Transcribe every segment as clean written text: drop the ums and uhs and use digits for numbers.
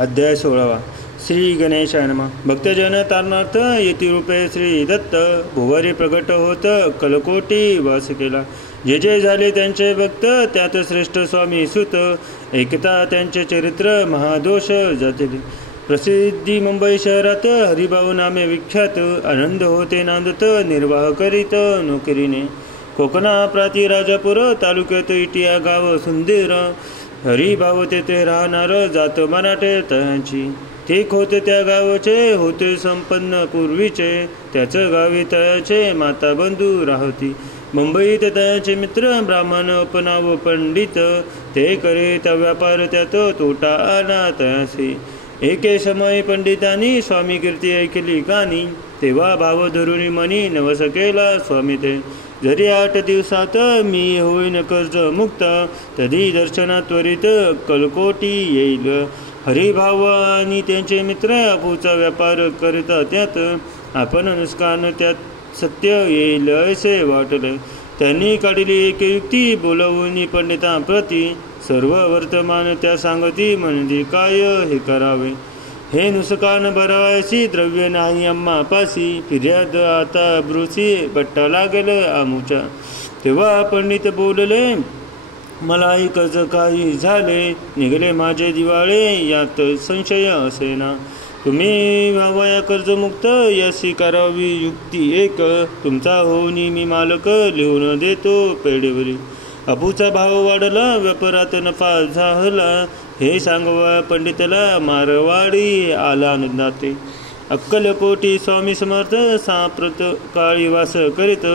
अध्याय 16 श्री गणेशाय नमः. भक्तजन तारणार्थ यतिरूपे श्री दत्त भुवारी प्रगट होत कलकोटी वास केला. जे जे झाले त्यांचे भक्त त्यात श्रेष्ठ स्वामी सुत एकता त्यांचे चरित्र महादोष जाते. प्रसिद्धी मुंबई शहरात हरिभाऊ नामे विख्यात आनंद होते नांदत निर्वाह करीत नोकरीने. कोकणा प्राती राजापूर तालुक्यात इटिया गाव सुंदर हरिभाऊ तेथे राहणार जात मराठे तयांची. ठीक होते त्या गावाचे होते संपन्न पूर्वीचे त्याच गावी तयाचे माता बंधू राहती. मुंबईत तयाचे मित्र ब्राह्मण उपनाव पंडित ते करीत व्यापार त्यात तोटा आला तयासी. एके समय पंडितांनी स्वामी कीर्ती ऐकली कानी तेव्हा भाव धरुणी मनी नवस केला स्वामी ते. जरी 8 दिवसात मी होईन कर्ज मुक्त तधी दर्शना त्वरित कलकोटी येईल. हरिभाव आणि त्यांचे मित्र अपूचा व्यापार करता त्यात आपण नुसकान त्यात सत्य येईल असे वाटले. त्यांनी काढली एक युक्ती बोलवून पंडितांप्रती सर्व वर्तमान त्या सांगती म्हणजे काय हे करावे. हे नुसकान भरावयाची द्रव्य नाही आम्हा पासी फिर्याद आता ब्रुसी बट्टा लागेल आमुच्या. तेव्हा पंडित बोलले मला कर्ज काही झाले निघले माझे दिवाळे यात संशय असेना. तुम्ही व्हावया कर्जमुक्त यासी करावी युक्ती एक तुमचा होऊनी मी मालक लिहून देतो पेढेवरी. अपूचा भाव वाढला व्यापारात नफा झाला हे सांगवा पंडितला मारवाडी आला आनंदाते. अक्कलकोटी स्वामी समर्थ साप्रत काळी वास करीत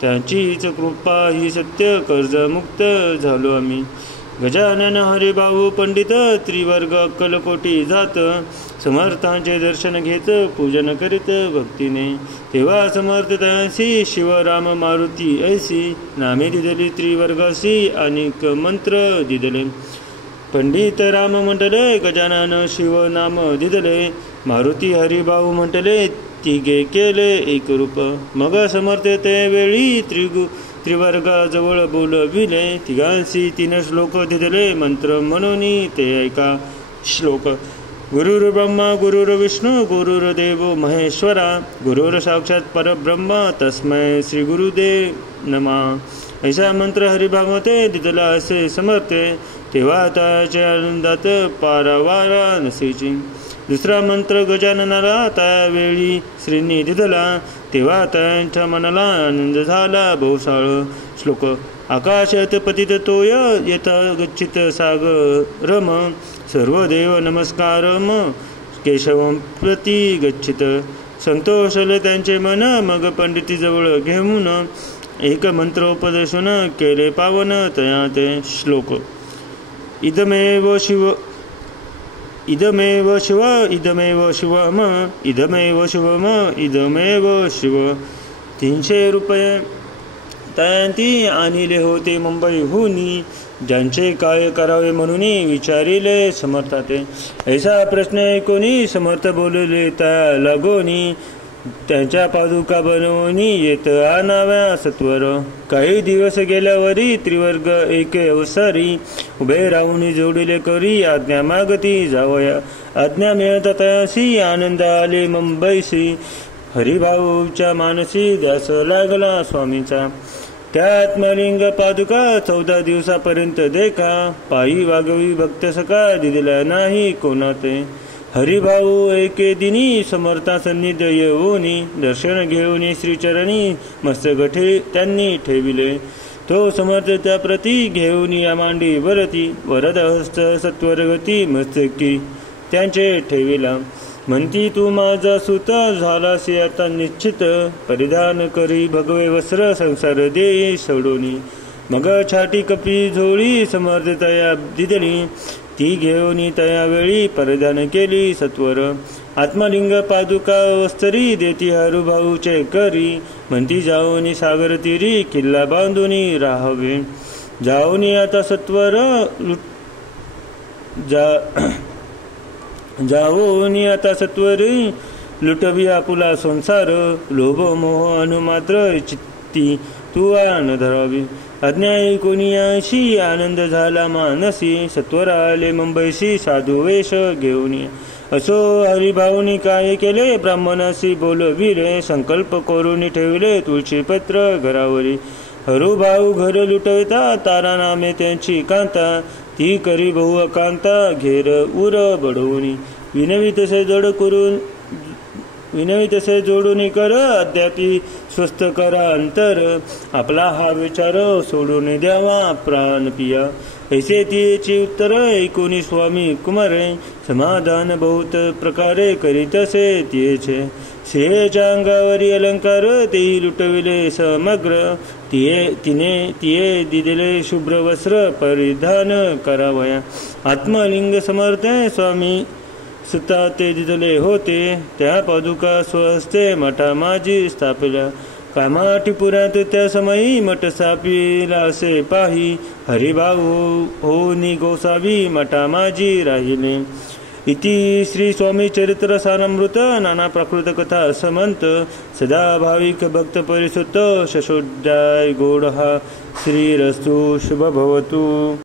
त्यांचीच कृपा ही सत्य कर्जमुक्त झालो आम्ही. गजानन हरिभाऊ पंडित त्रिवर्ग अक्कलकोटी जात समर्थांचे दर्शन घेत पूजन करीत भक्तीने. तेव्हा समर्थ त्यांसी शिवराम मारुती ऐसी नामे दिदली त्रिवर्गासी अनेक मंत्र दिदले. पंडित राम म्हटले गजानन शिव नाम दिदले मारुती हरिभाऊ म्हटले तिघे केले एक रूप. मग समर्थ ते वेळी त्रिवर्गाजवळ बोलविले तिघांशी 3 श्लोक दिदले मंत्र म्हणून ते ऐका. श्लोक गुरुर ब्रह्मा गुरुर विष्णू गुरुर्देव महेश्वरा गुरुर साक्षात परब्रह्म तस्मै श्री गुरुदेव नमः. ऐसा मंत्र हरिभागवते दिदला असे समर्थे तेव्हा त्याच्या आनंदात पारावारा नसेची. दुसरा मंत्र गजाननाला त्यावेळी श्रींनी दिदला तेव्हा त्यांच्या मनाला आनंद झाला बहुसाळ. श्लोक आकाशात पतित तोय येत गच्छित सागरम सर्व देव नमस्कारम केशवम प्रति गच्छित. संतोषले त्यांचे मन मग पंडितीजवळ घेऊन एक मंत्रोपदेशन केले पावन तया ते. श्लोक इदमेव शिव इदमेव शिव इदमेव शिवम इदमेव शिवम इदमेव शिव. 300 रुपये तयांती आणले होते मुंबईहूनी ज्यांचे काय करावे म्हणून विचारिले समर्थाते. ऐसा प्रश्न ऐकूनी समर्थ बोलले त्या लागोनी त्यांच्या पादुका बनवूनी येत आणाव्या सत्वर. काही दिवस गेल्यावरी त्रिवर्ग एके अवसरी उभे राहून जोडले करी आज्ञा मागती जावया. आज्ञा मिळत तयासी आनंद आले मुंबईसी हरिभाऊच्या मानसी ध्यास लागला स्वामीचा. त्या आत्मलिंग पादुका 14 दिवसापर्यंत देखा पायी वागवी भक्त सका दिदला नाही कोणाते. हरिभाऊ एके दिनी समर्था सन्निध येऊनी दर्शन घेऊन श्रीचरणी मस्तक त्यांनी ठेविले. तो समर्थ त्या प्रती घेऊन या मांडी वरती वरद हस्त सत्वरगती मस्तकी त्यांचे ठेविला. म्हणती तू माझा सुत झालासी आता निश्चित परिधान करी भगवे वस्त्र संसार दे सोडोनी. मग छाटी कपी झोळी समर्थ तया दिदली ती घेऊन तयावेळी परिधान केली सत्वर. आत्मलिंग पादुका वस्त्री देती हरिभाऊचे करी म्हणती जाऊन सागर तीरी किल्ला बांधून राहावे. जाऊन आता सत्वर जाऊन आता सत्वरी लुटवी आपुला संसार लोभ मोह अनुमात्र चित्ती तू आन धरावी. अज्ञानी कोणीयाशी आनंद झाला मानसी, सत्वर आले मुंबईशी साधू वेश घेऊन. असो हरिभाऊनी काय केले, ब्राह्मणाशी बोलविले, संकल्प करून ठेवले तुळशीपत्र घरावरी. हरुभाऊ घर लुटविता, तारा नामे त्यांची कांता, ती करी बहु अकांता घेर उर बडवून. विनवी तसे जोडून कर, अद्यापि स्वस्थ करा अंतर, आपला हा विचार सोडून द्यावा प्राण पिया. ऐसे तिची उत्तर ऐकून स्वामी कुमारे, समाधान बहुत प्रकारे करीतसे तिचे. श्रेयच्या अंगावरी अलंकार तेही लुटविले समग्र, तिये दिलेले शुभ्र वस्त्र परिधान करावया. आत्मलिंग समर्थ स्वामी सुता ते दिले होते, त्या पादुका स्वहस्ते मठा माझी स्थापिल्या. कामाठीपुरात त्या समयी मठ स्थापिला असे पाही, हरिभाऊ हो गोसावी मठा माझी राहिले. इति श्री स्वामी चरित्र सारामृत नाना प्राकृत कथा समंत, सदा भाविक भक्त परिसुत शशोध्याय गोड हा. श्रीरस्तु शुभ भवतु.